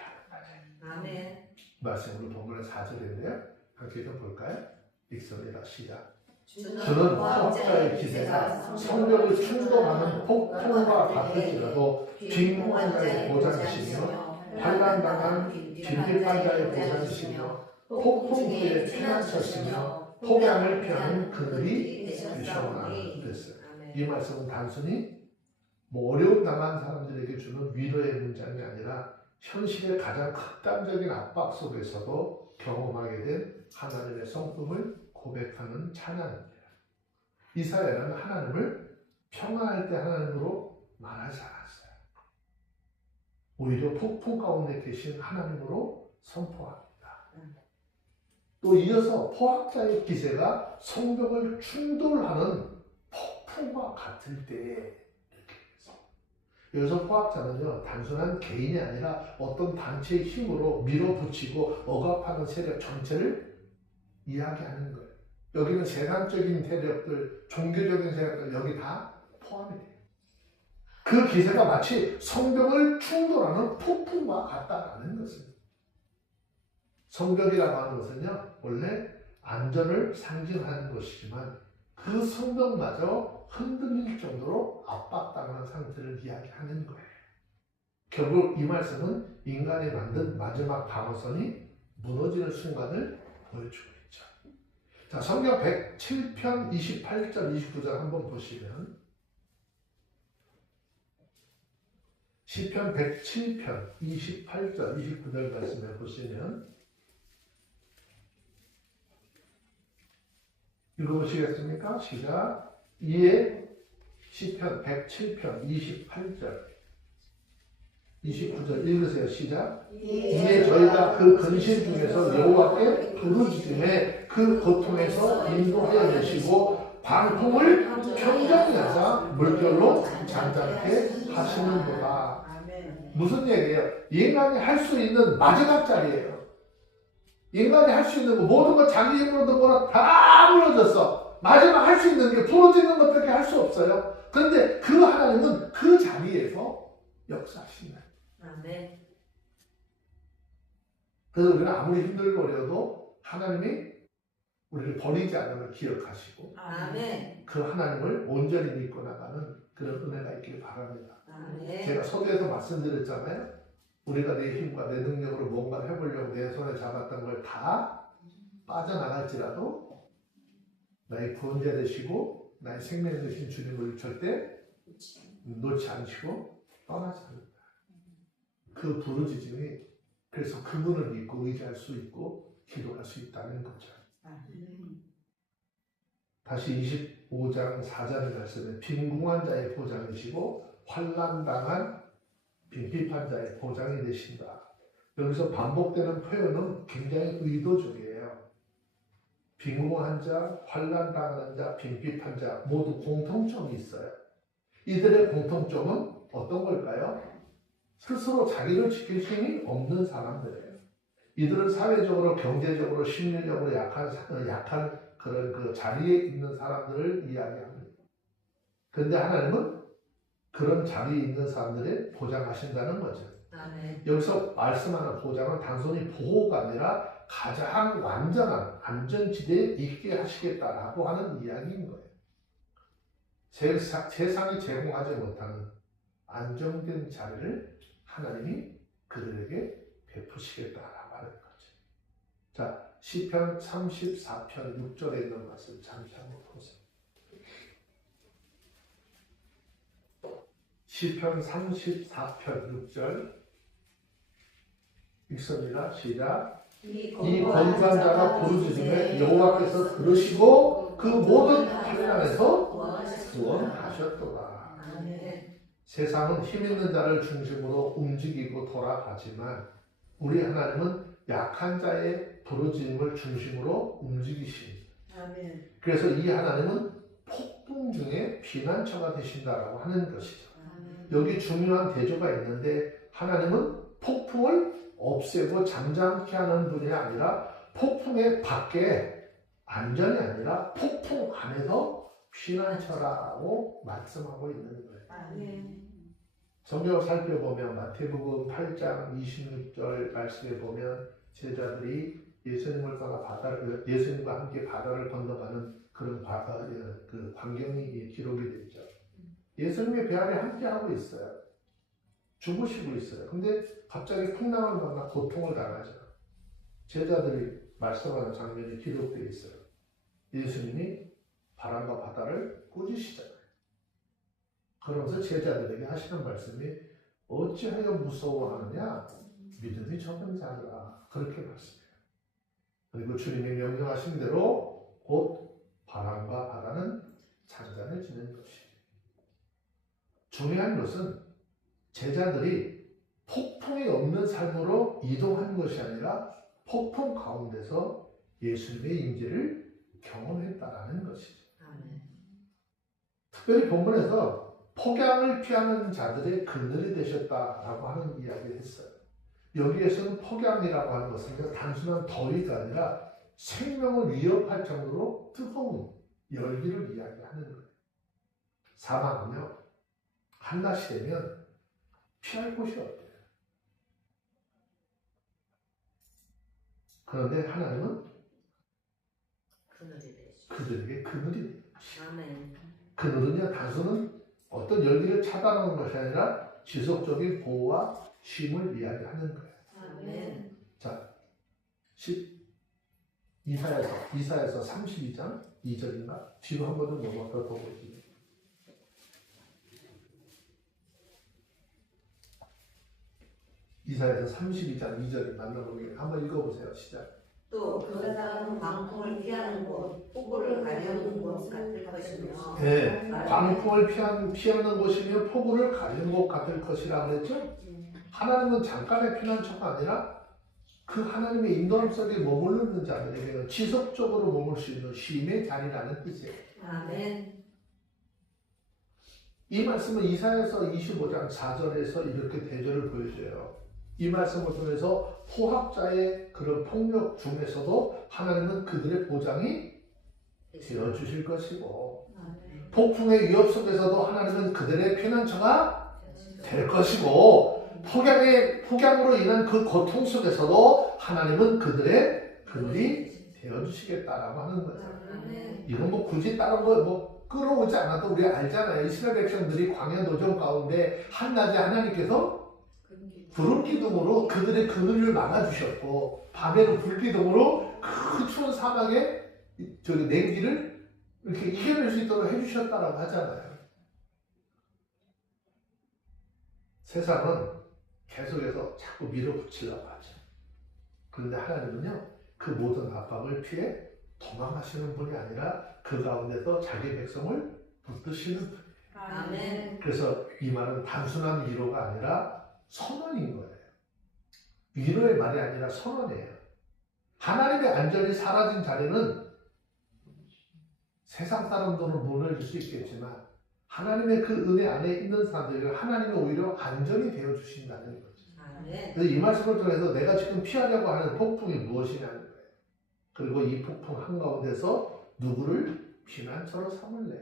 아멘. 말씀으로 본문의 4절인데요. 함께 좀 볼까요? 읽습니다. 시작. 주는 저는 포악자의 기세가 성벽을 충돌하는 폭풍과 같을지라도 빈궁한 자의 보장이시며 환난당한 빈핍한 자의 보장이시며 폭풍 후에 피난처시며 폭양을 피하는 그늘이 되셨구나 그랬어요. 이 말씀은 단순히 어려움 당한 사람들에게 주는 위로의 문장이 아니라 현실의 가장 극단적인 압박 속에서도 경험하게 된 하나님의 성품을 고백하는 찬양입니다. 이사야는 하나님을 평화할 때 하나님으로 말하지 않았어요. 오히려 폭풍 가운데 계신 하나님으로 선포합니다. 또 이어서 포악자의 기세가 성벽을 충돌하는 폭풍과 같을 때 여기서 포악자는요 단순한 개인이 아니라 어떤 단체의 힘으로 밀어붙이고 억압하는 세력 전체를 이야기하는 거예요. 여기는 세상적인 세력들, 종교적인 세력들 여기 다 포함이 돼요. 그 기세가 마치 성벽을 충돌하는 폭풍과 같다라는 것입니다. 성벽이라고 하는 것은요 원래 안전을 상징하는 것이지만 그 성벽마저 흔들릴 정도로 압박당한 상태를 이야기하는 거예요. 결국 이 말씀은 인간이 만든 마지막 방어선이 무너지는 순간을 보여주고 있죠. 자, 성경 107편 28절 29절 한번 보시면 시편 107편 28절 29절 말씀에 보시면 읽어보시겠습니까? 시작. 이에 시편 107편 28절 29절 읽으세요. 시작. 이에 저희가 그 근심 중에서 여호와께 부르짖음에 그 고통에서 인도하여 내시고 방풍을 평정히 하사 물결로 잠잠케 하시는도다. 무슨 얘기예요? 인간이 할 수 있는 마지막 자리예요. 인간이 할 수 있는 거 모든 걸 자기 힘으로 든 거는 다 무너졌어. 마지막 할 수 있는 게 부러지는 것밖에 할 수 없어요. 그런데 그 하나님은 그 자리에서 역사하신다. 아멘. 그래서 우리는 아무리 힘들거려도 하나님이 우리를 버리지 않는 걸 기억하시고 아멘. 그 하나님을 온전히 믿고 나가는 그런 은혜가 있길 바랍니다. 아멘. 제가 서두에서 말씀드렸잖아요. 우리가 내 힘과 내 능력으로 뭔가를 해보려고 내 손에 잡았던 걸 다 빠져나갈지라도 나의 구원자 되시고 나의 생명 되신 주님을 절대 놓지 않으시고 떠나지 않는다. 그 부르짖음이 그래서 그분을 믿고 의지할 수 있고 기도할 수 있다는 거죠. 다시 25장 4절 말씀에 빈궁한 자의 보장이시고 환난당한 빈핍한 자의 보장이 되신다. 여기서 반복되는 표현은 굉장히 의도적이에요. 빈궁한 자, 환난당하는 자, 빈핍한 자 모두 공통점이 있어요. 이들의 공통점은 어떤 걸까요? 스스로 자기를 지킬 힘이 없는 사람들이에요. 이들은 사회적으로, 경제적으로, 심리적으로 약한 그런 그 자리에 있는 사람들을 이야기합니다. 그런데 하나님은 그런 자리에 있는 사람들을 보장하신다는 거죠. 아멘. 여기서 말씀하는 보장은 단순히 보호가 아니라 가장 완전한 안전지대에 있게 하시겠다라고 하는 이야기인 거예요. 세상이 제공하지 못하는 안정된 자리를 하나님이 그들에게 베푸시겠다라고 하는 거죠. 자, 시편 34편 6절에 있는 말씀 잠시 한번 보세요. 시편 34편 6절 읽습니다. 시작. 이 건강한 자가 부르짖음에 여호와께서 들으시고 그 모든 환난에서 구원하셨도다. 아멘. 세상은 힘 있는 자를 중심으로 움직이고 돌아가지만 우리 하나님은 약한 자의 부르짖음을 중심으로 움직이십니다. 아멘. 그래서 이 하나님은 폭풍 중에 피난처가 되신다라고 하는 것이죠. 아멘. 여기 중요한 대조가 있는데 하나님은 폭풍을 없애고 잠잠케 하는 분이 아니라 폭풍의 밖에 안전이 아니라 폭풍 안에서 피난처라고 말씀하고 있는 거예요. 아멘. 성경을 살펴보면 마태복음 8장 26절 말씀에 보면 제자들이 예수님을 따라 예수님과 함께 바다를 건너가는 그런 그 광경이 기록이 되어 있죠. 예수님의 배 아래 함께 하고 있어요. 주무시고 있어요. 근데 갑자기 풍랑을 만나 고통을 당하죠. 제자들이 말씀하는 장면이 기록되어 있어요. 예수님이 바람과 바다를 꾸짖으시잖아요. 그러면서 제자들에게 하시는 말씀이 어찌하여 무서워하느냐? 믿음이 적은 자들아. 그렇게 말씀해요. 그리고 주님이 명령하신 대로 곧 바람과 바다는 잔잔해지는 것이에요. 중요한 것은 제자들이 폭풍이 없는 삶으로 이동한 것이 아니라 폭풍 가운데서 예수님의 임재를 경험했다라는 것이죠. 아멘. 특별히 본문에서 폭양을 피하는 자들의 그늘이 되셨다라고 하는 이야기를 했어요. 여기에서는 폭양이라고 하는 것은 단순한 더위가 아니라 생명을 위협할 정도로 뜨거운 열기를 이야기하는 거예요. 사망은요, 한낮이 되면 피할 곳이 없대요. 그런데 하나님은 그늘이 되시고. 그들에게 그늘이 돼요. 아멘. 그늘은요, 단순한 어떤 열기를 차단하는 것이 아니라 지속적인 보호와 쉼을 이야기하는 거예요. 아멘. 자, 이사야서 32장 2절인가? 뒤로 한 번 더 넘어가 보겠습니다. 이사야서 32장 2절을 만나보겠습니다. 한번 읽어보세요. 시작. 또 그 사람은 광풍을 피하는 곳, 폭우를 가려는 곳 같을 것이며. 네, 광풍을 피하는 곳이며 폭우를 가리는 곳 같을 것이라 그랬죠? 하나님은 잠깐의 피난처가 아니라 그 하나님의 인도함 속에 머무르는 자들에게는 지속적으로 머물 수 있는 쉼의 자리라는 뜻이에요. 아멘. 이 말씀은 이사야서 25장 4절에서 이렇게 대조를 보여줘요. 이 말씀을 통해서 포학자의 그런 폭력 중에서도 하나님은 그들의 보장이 되어주실 것이고, 아멘. 폭풍의 위협 속에서도 하나님은 그들의 피난처가 될 것이고, 폭양으로 인한 그 고통 속에서도 하나님은 그들의 그늘이 되어주시겠다라고 하는 거죠. 아멘. 이건 뭐 굳이 다른 거 끌어오지 않아도 우리 알잖아요. 이스라엘 백성들이 광야 노정 가운데 한낮에 하나님께서 구름 기둥으로 그들의 그늘을 막아주셨고, 밤에는 불 기둥으로 그 추운 사막에 냉기를 이렇게 이겨낼 수 있도록 해주셨다라고 하잖아요. 세상은 계속해서 자꾸 밀어붙이려고 하죠. 그런데 하나님은요, 그 모든 압박을 피해 도망가시는 분이 아니라 그 가운데서 자기 백성을 붙드시는 분이에요. 아멘. 그래서 이 말은 단순한 위로가 아니라 선언인 거예요. 위로의 말이 아니라 선언이에요. 하나님의 안전이 사라진 자리는 세상 사람들은 무너질 수 있겠지만 하나님의 그 은혜 안에 있는 사람들에게 하나님이 오히려 안전이 되어주신다는 거죠. 아멘. 그래서 이 말씀을 통해서 내가 지금 피하려고 하는 폭풍이 무엇이냐는 거예요. 그리고 이 폭풍 한가운데서 누구를 피난처로 삼을래.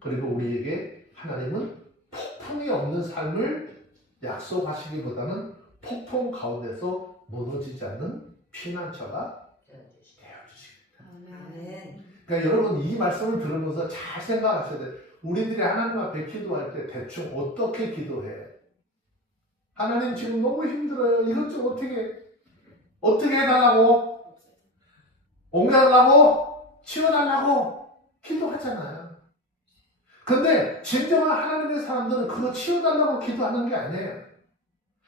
그리고 우리에게 하나님은 폭풍이 없는 삶을 약속하시기보다는 폭풍 가운데서 무너지지 않는 피난처가 되어주시겠다. 아멘. 그러니까 여러분 이 말씀을 들으면서 잘 생각하셔야 돼요. 우리들이 하나님 앞에 기도할 때 대충 어떻게 기도해? 하나님 지금 너무 힘들어요. 이것 좀 어떻게 해달라고? 옮겨달라고? 치워달라고? 기도하잖아요. 근데 진정한 하나님의 사람들은 그거 치워달라고 기도하는 게 아니에요.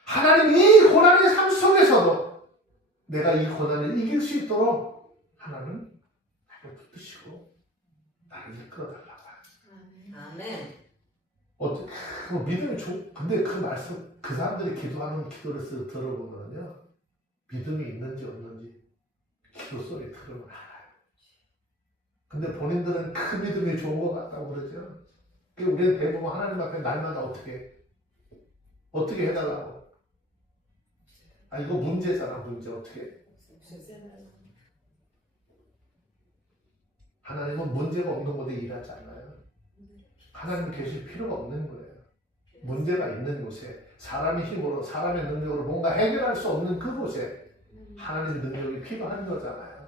하나님 이 고난의 삶 속에서도 내가 이 고난을 이길 수 있도록 하나님 나를 붙드시고 나를 이끌어달라고. 아멘. 믿음이 근데 그 말씀, 그 사람들이 기도하는 기도를 들어보면요. 믿음이 있는지 없는지 기도 소리 들으면 알아요. 근데 본인들은 그 믿음이 좋은 것 같다고 그러죠. 우리는 대부분 하나님 앞에 날마다 어떻게 해달라고. 이거 문제잖아, 문제. 어떻게. 하나님은 문제가 없는 곳에 일하지 않아요. 하나님 계실 필요가 없는 거예요. 문제가 있는 곳에 사람의 힘으로, 사람의 능력으로 뭔가 해결할 수 없는 그곳에 하나님의 능력이 필요한 거잖아요.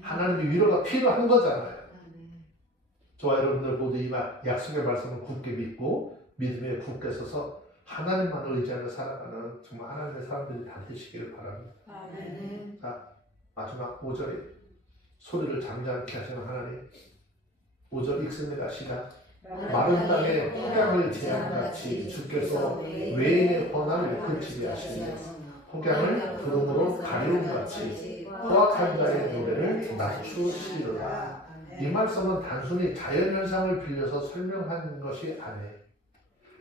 하나님의 위로가 필요한 거잖아요. 저와 여러분들 모두 이 약속의 말씀을 굳게 믿고 믿음에 굳게 서서 하나님만을 의지하며 살아가는 정말 하나님의 사람들이 다 되시기를 바랍니다. 자, 마지막 5절에 소리를 잠잠케 하시는 하나님. 5절 읽습니다. 시작. 마른 땅에 폭양을 재앙같이 주께서 외인의 권한을 그치게 하시며 폭양을 구름으로 가리움같이 포악한 자의 노래를 낮추시리라. 이 말씀은 단순히 자연현상을 빌려서 설명한 것이 아니에요.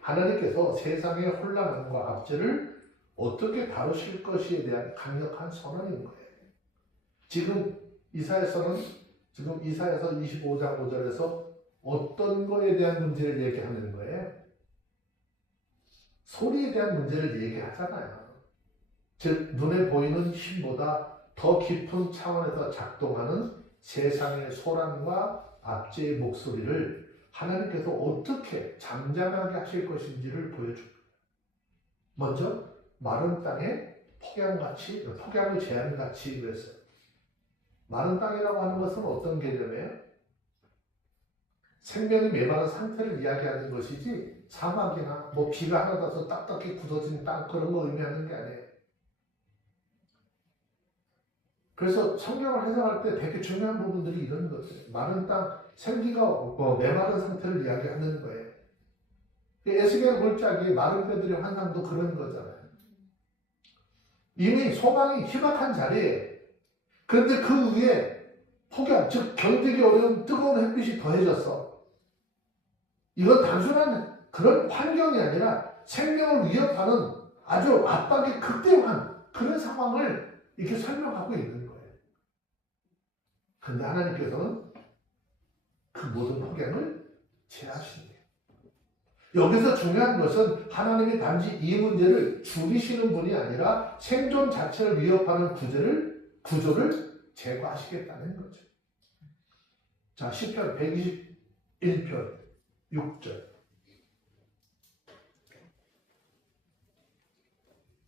하나님께서 세상의 혼란함과 압제를 어떻게 다루실 것에 대한 강력한 선언인 거예요. 지금 이사야서 25장 5절에서 어떤 거에 대한 문제를 얘기하는 거예요? 소리에 대한 문제를 얘기하잖아요. 즉 눈에 보이는 힘보다 더 깊은 차원에서 작동하는 세상의 소란과 압제의 목소리를 하나님께서 어떻게 잠잠하게 하실 것인지를 보여줍니다. 먼저 마른 땅에 폭양을 재앙같이 그랬어요. 마른 땅이라고 하는 것은 어떤 개념이에요? 생명이 메마른 상태를 이야기하는 것이지 사막이나 비가 하나 나서 딱딱히 굳어진 땅 그런 거 의미하는 게 아니에요. 그래서 성경을 해석할 때 되게 중요한 부분들이 이런 것이에요. 마른 땅, 생기가 메마른 상태를 이야기하는 거예요. 에스겔 골짜기 마른 뼈들의 환상도 그런 거잖아요. 이미 소망이 희박한 자리에 그런데 그 위에 폭염, 즉 견디기 어려운 뜨거운 햇빛이 더해졌어. 이건 단순한 그런 환경이 아니라 생명을 위협하는 아주 압박이 극대화한 그런 상황을 이렇게 설명하고 있는 거예요. 그런데 하나님께서는 그 모든 폭염을 제하십니다. 여기서 중요한 것은 하나님이 단지 이 문제를 줄이시는 분이 아니라 생존 자체를 위협하는 구조를 제거하시겠다는 거죠. 자, 시편 121편 6절.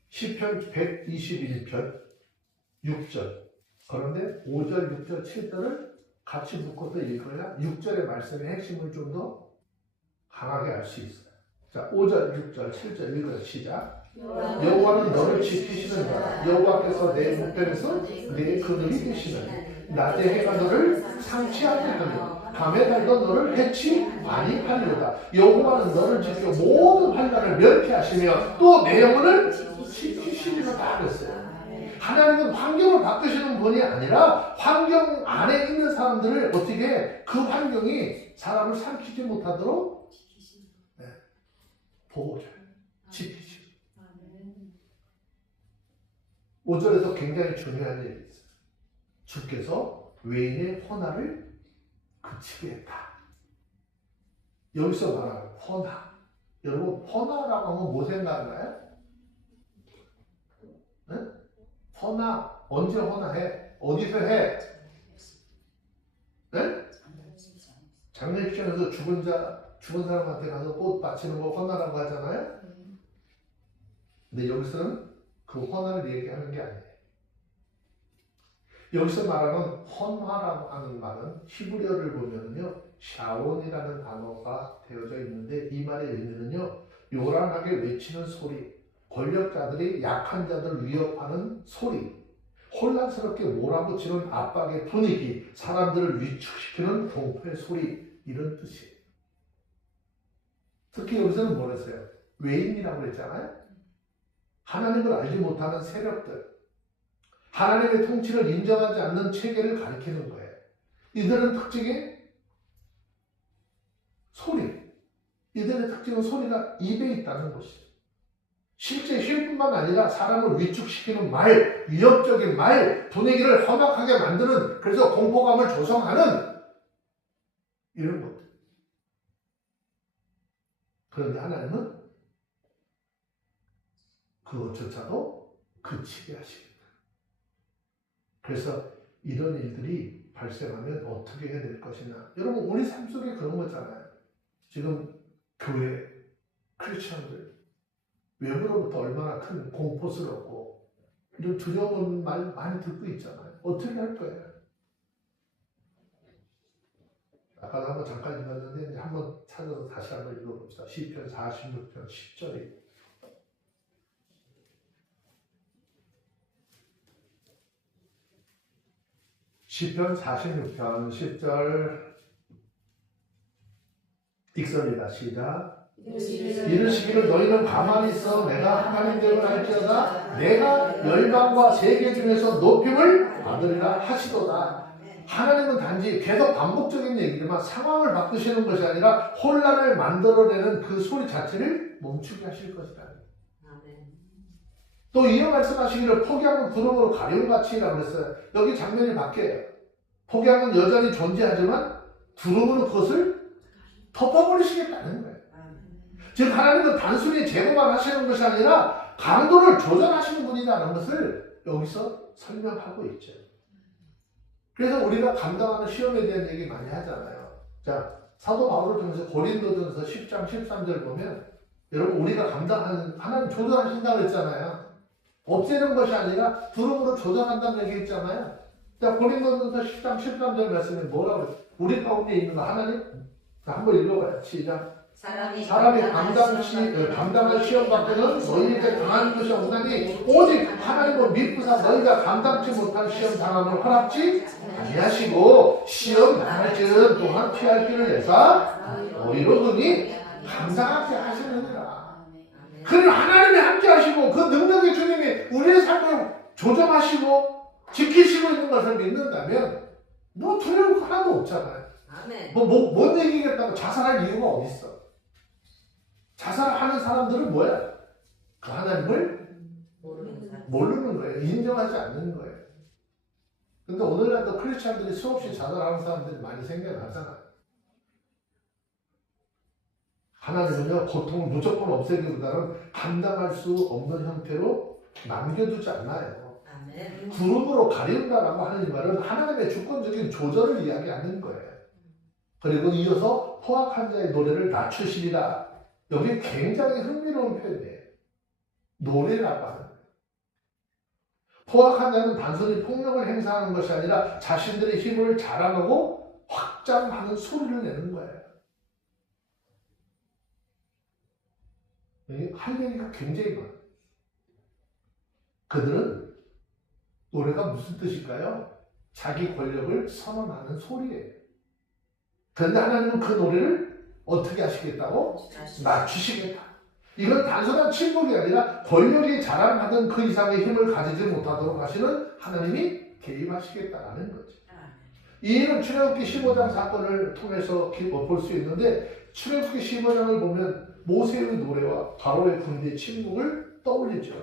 시편 121편 6절. 그런데 5절, 6절, 7절을 같이 묶어서 읽어야 6절의 말씀의 핵심을 좀 더 강하게 알 수 있어요. 자, 5절, 6절, 7절 읽어요. 시작. 여호와는 너를 지키시는 자라. 여호와께서 내 목전에서 내 그늘이 되시느니 낮에 해가 너를 상치하게 하며 밤에 달도 너를 해치 아니하리로다. 여호와는 너를 지켜 모든 환난을 면피하시며 또 내 영혼을 지키시리로다 그랬어요. 하나님은 환경을 바꾸시는 분이 아니라 환경 안에 있는 사람들을 어떻게 그 환경이 사람을 삼키지 못하도록 보호줘요. 지키시고. 5절에서 굉장히 중요한 얘기 있어요. 주께서 외인의 혼화를 그치게 했다. 여기서 말하는 혼화. 여러분, 혼화라고 하면 뭐 생각나요? 네? 혼화, 언제 혼화해? 어디서 해? 네? 장례식장에서 죽은 사람한테 가서 꽃 바치는 거 혼화라고 하잖아요? 근데 여기서는 그 혼화를 얘기하는 게 아니에요. 여기서 말하는 혼화라고 하는 말은 히브리어를 보면요, 샤론이라는 단어가 되어져 있는데 이 말의 의미는요, 요란하게 외치는 소리, 권력자들이 약한 자들을 위협하는 소리, 혼란스럽게 몰아붙이는 압박의 분위기, 사람들을 위축시키는 공포의 소리, 이런 뜻이에요. 특히 여기서는 뭐랬어요? 외인이라고 그랬잖아요. 하나님을 알지 못하는 세력들, 하나님의 통치를 인정하지 않는 체계를 가리키는 거예요. 이들은 특징이 소리, 이들의 특징은 소리가 입에 있다는 것이에요. 실제 힘뿐만 아니라 사람을 위축시키는 말, 위협적인 말, 분위기를 험악하게 만드는, 그래서 공포감을 조성하는 이런 것들. 그런데 하나님은 그것조차도 그치게 하십니다. 그래서 이런 일들이 발생하면 어떻게 해야 될 것이냐. 여러분 우리 삶 속에 그런 거잖아요. 지금 교회 크리스천들 외부로부터 얼마나 큰 공포스럽고 이런 두려운 말 많이 듣고 있잖아요. 어떻게 할 거예요? 아까도 한번 잠깐 읽었는데 한번 찾아서 다시 한번 읽어봅시다. 시편 46편 10절에 시편 46편 10절 읽습니다. 시작. 이르시기를 너희는 가만히 있어 내가 하나님 되을 알지어다 내가 열방과 세계 중에서 높임을 받으리라 하시도다. 하나님은 단지 계속 반복적인 얘기지만 상황을 바꾸시는 것이 아니라 혼란을 만들어내는 그 소리 자체를 멈추게 하실 것이다. 또 이어 말씀하시기를 폭약은 구름으로 가려움같이라고 했어요. 여기 장면이 바뀌어요. 폭약은 여전히 존재하지만 구름으로 그것을 덮어버리시겠다는 거예요. 즉 하나님은 단순히 제거만 하시는 것이 아니라 강도를 조절하시는 분이라는 것을 여기서 설명하고 있죠. 그래서 우리가 감당하는 시험에 대한 얘기 많이 하잖아요. 자, 사도 바울을 통해서 고린도전서 10장 13절 보면 여러분 우리가 감당하는 하나님 조절하신다고 했잖아요. 없애는 것이 아니라 구름으로 조절한다는 얘기 했잖아요. 자, 고린도전서 10장 13절 말씀에 뭐라고 했어요? 우리 가운데 있는 거 하나님? 자, 한번 읽어봐요. 시작. 사람이 감당할 시험 밖에는 너희에게 당하는 것이 없나니 오직 하나님은 믿으사 너희가 감당치 못한 시험 당함을 허락지 아니하시고 시험 당할 즈음 또한 피할 길을 내사 너희로 흔히 감당하게 하시느니라. 그는 하나님이 함께 하시고 그 능력의 주님이 우리의 삶을 조정하시고 지키시고 있는 것을 믿는다면 뭐 두려울 거 하나도 없잖아요. 못 얘기겠다고 자살할 이유가 어디 있어? 자살하는 사람들은 뭐야? 그 하나님을 모르는 거예요. 인정하지 않는 거예요. 근데 오늘날도 크리스찬들이 수없이 자살하는 사람들이 많이 생겨나잖아요. 하나님은요, 고통을 무조건 없애기보다는 감당할 수 없는 형태로 남겨두지 않아요. 구름으로 가린다라고 하는 이 말은 하나님의 주권적인 조절을 이야기하는 거예요. 그리고 이어서 포악한 자의 노래를 낮추시리라. 여기 굉장히 흥미로운 표현이에요. 노래라고 하는 거예요. 포악한 자는 단순히 폭력을 행사하는 것이 아니라 자신들의 힘을 자랑하고 확장하는 소리를 내는 거예요. 할 얘기가 굉장히 많아요. 그들은 노래가 무슨 뜻일까요? 자기 권력을 선언하는 소리예요. 그런데 하나님은 그 노래를 어떻게 하시겠다고? 낮추시겠다. 이건 단순한 침묵이 아니라 권력이 자랑하던 그 이상의 힘을 가지지 못하도록 하시는 하나님이 개입하시겠다라는 거죠. 이 일은 출애굽기 15장 사건을 통해서 볼 수 있는데 출애굽기 15장을 보면 모세의 노래와 바로의 군대의 침묵을 떠올리죠.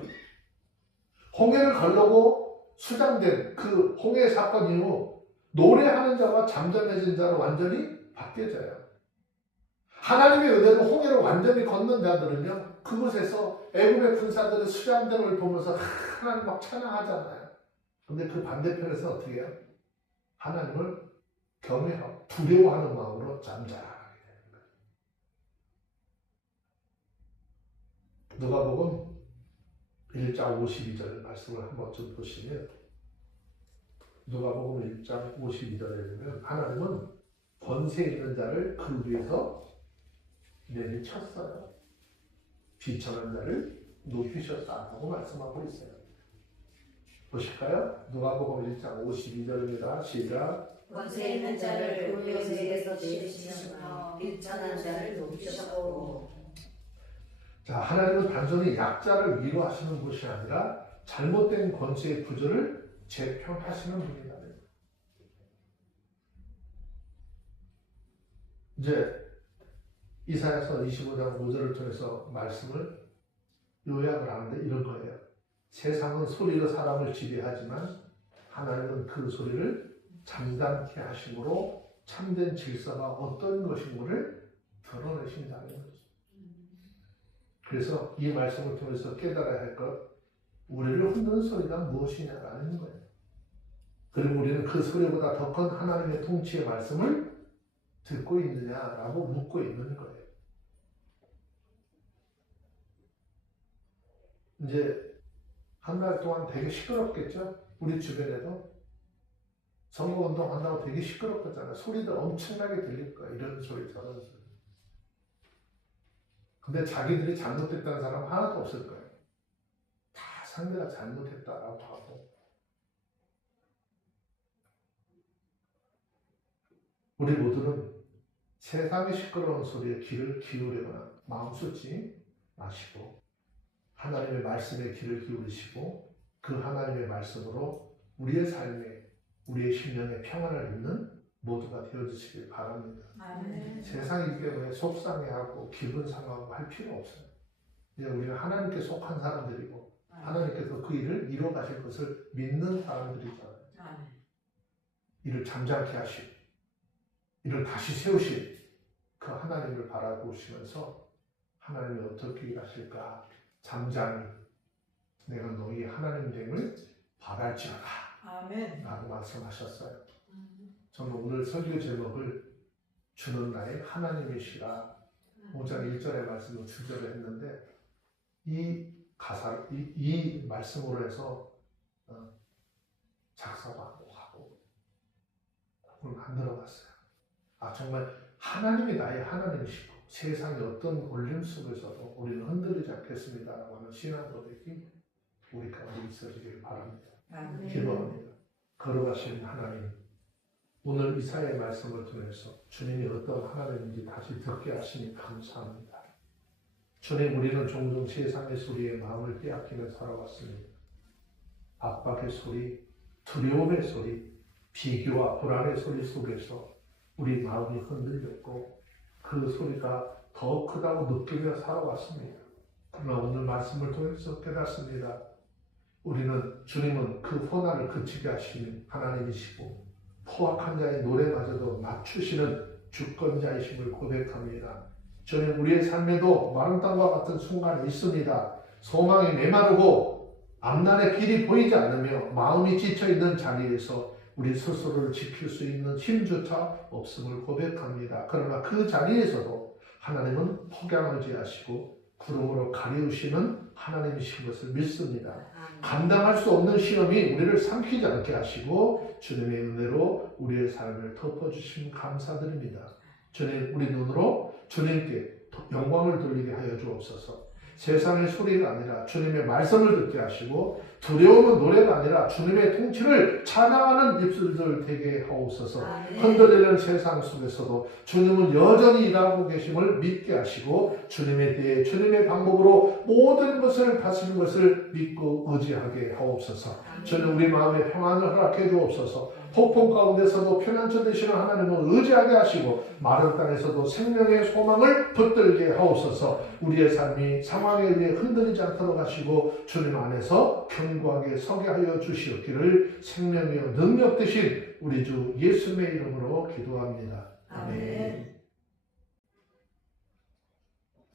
홍해를 걸르고 수장된 그 홍해 사건 이후 노래하는 자와 잠잠해진 자로 완전히 바뀌어져요. 하나님의 은혜로 홍해를 완전히 건넌 자들은요, 그곳에서 애굽의 군사들의 수장됨을 보면서 하나님 막 찬양하잖아요. 근데 그 반대편에서 어떻게 해요? 하나님을 경외하고 두려워하는 마음으로 잠잠하게 되는 거예요. 누가복음 1장 52절 말씀을 한번 좀 보시면 누가복음 1장 52절에 보면 하나님은 권세 있는 자를 그 위에서 내리쳤어요. 비천한 자를 높이셨다고 말씀하고 있어요. 보실까요? 누가복음 1장 52절입니다. 시작. 권세 있는 자를 그 위에서 내리치시며 비천한 자를 높이셨고. 자, 하나님은 단순히 약자를 위로하시는 것이 아니라 잘못된 권세의 구조를 재편하시는 분이다. 이제 이사야서 25장 5절을 통해서 말씀을 요약을 하는데 이런 거예요. 세상은 소리로 사람을 지배하지만 하나님은 그 소리를 잠잠케 하심으로 참된 질서가 어떤 것인가를 드러내신다는 거죠. 그래서 이 말씀을 통해서 깨달아야 할 것, 우리를 흔드는 소리가 무엇이냐라는 거예요. 그리고 우리는 그 소리보다 더 큰 하나님의 통치의 말씀을 듣고 있느냐라고 묻고 있는 거예요. 이제 한 달 동안 되게 시끄럽겠죠? 우리 주변에도 선거운동 한다고 되게 시끄럽겠잖아요. 소리들 엄청나게 들릴 거예요. 이런 소리 저런 소리. 근데 자기들이 잘못했다는 사람 하나도 없을 거예요. 다 상대가 잘못했다라고 하고. 우리 모두는 세상의 시끄러운 소리에 귀를 기울이거나 마음 쏟지 마시고 하나님의 말씀에 귀를 기울이시고 그 하나님의 말씀으로 우리의 삶에 우리의 심령에 평안을 입는 모두가 되어주시길 바랍니다. 아멘. 세상이기 때문에 속상해하고 기분 상하고 할 필요 없어요. 이제 우리는 하나님께 속한 사람들이고 하나님께서 그 일을 이루어 가실 것을 믿는 사람들이잖아요. 이를 잠잠케 하시고 이를 다시 세우실 그 하나님을 바라보시면서 하나님이 어떻게 일하실까 잠잠히 내가 너희 하나님 됨을 바랄지어다 아멘. 라고 말씀하셨어요. 저는 오늘 설교 제목을 주는 나의 하나님이시라 5장 1절의 말씀으로 주제를 했는데 이 가사, 이 말씀으로 해서 작사도 하고 그걸 만들어봤어요. 아 정말 하나님이 나의 하나님이시고 세상의 어떤 올림 속에서도 우리는 흔들리지 않겠습니다라고 하는 신앙 고백이 우리 가운데 있어지길 바랍니다. 기도합니다. 걸어가신 하나님, 오늘 이사야의 말씀을 통해서 주님이 어떤 하나님인지 다시 듣게 하시니 감사합니다. 주님, 우리는 종종 세상의 소리에 마음을 빼앗기며 살아왔습니다. 압박의 소리, 두려움의 소리, 비교와 불안의 소리 속에서 우리 마음이 흔들렸고 그 소리가 더 크다고 느끼며 살아왔습니다. 그러나 오늘 말씀을 통해서 깨닫습니다. 우리는 주님은 그 혼란을 그치게 하시는 하나님이시고 포악한 자의 노래마저도 맞추시는 주권자이심을 고백합니다. 주님, 우리의 삶에도 마른 땅과 같은 순간이 있습니다. 소망이 메마르고 앞날의 길이 보이지 않으며 마음이 지쳐있는 자리에서 우리 스스로를 지킬 수 있는 힘조차 없음을 고백합니다. 그러나 그 자리에서도 하나님은 폭양하지 하시고 구름으로 가리우시는 하나님이신 것을 믿습니다. 감당할 수 없는 시험이 우리를 삼키지 않게 하시고 주님의 은혜로 우리의 삶을 덮어주심 감사드립니다. 주님, 우리 눈으로 주님께 영광을 돌리게 하여 주옵소서. 세상의 소리가 아니라 주님의 말씀을 듣게 하시고 두려움은 노래가 아니라 주님의 통치를 찬양하는 입술들 되게 하옵소서. 흔들리는 세상 속에서도 주님은 여전히 일하고 계심을 믿게 하시고 주님에 대해 주님의 방법으로 모든 것을 다스리는 것을 믿고 의지하게 하옵소서. 주님, 우리 마음에 평안을 허락해 주옵소서. 폭풍 가운데서도 피난처 되시는 하나님을 의지하게 하시고 마른 땅에서도 생명의 소망을 붙들게 하옵소서. 우리의 삶이 상황에 의해 흔들리지 않도록 하시고 주님 안에서 견고하게 서게 하여 주시옵기를 생명이요 능력 되신 우리 주 예수님의 이름으로 기도합니다. 아멘.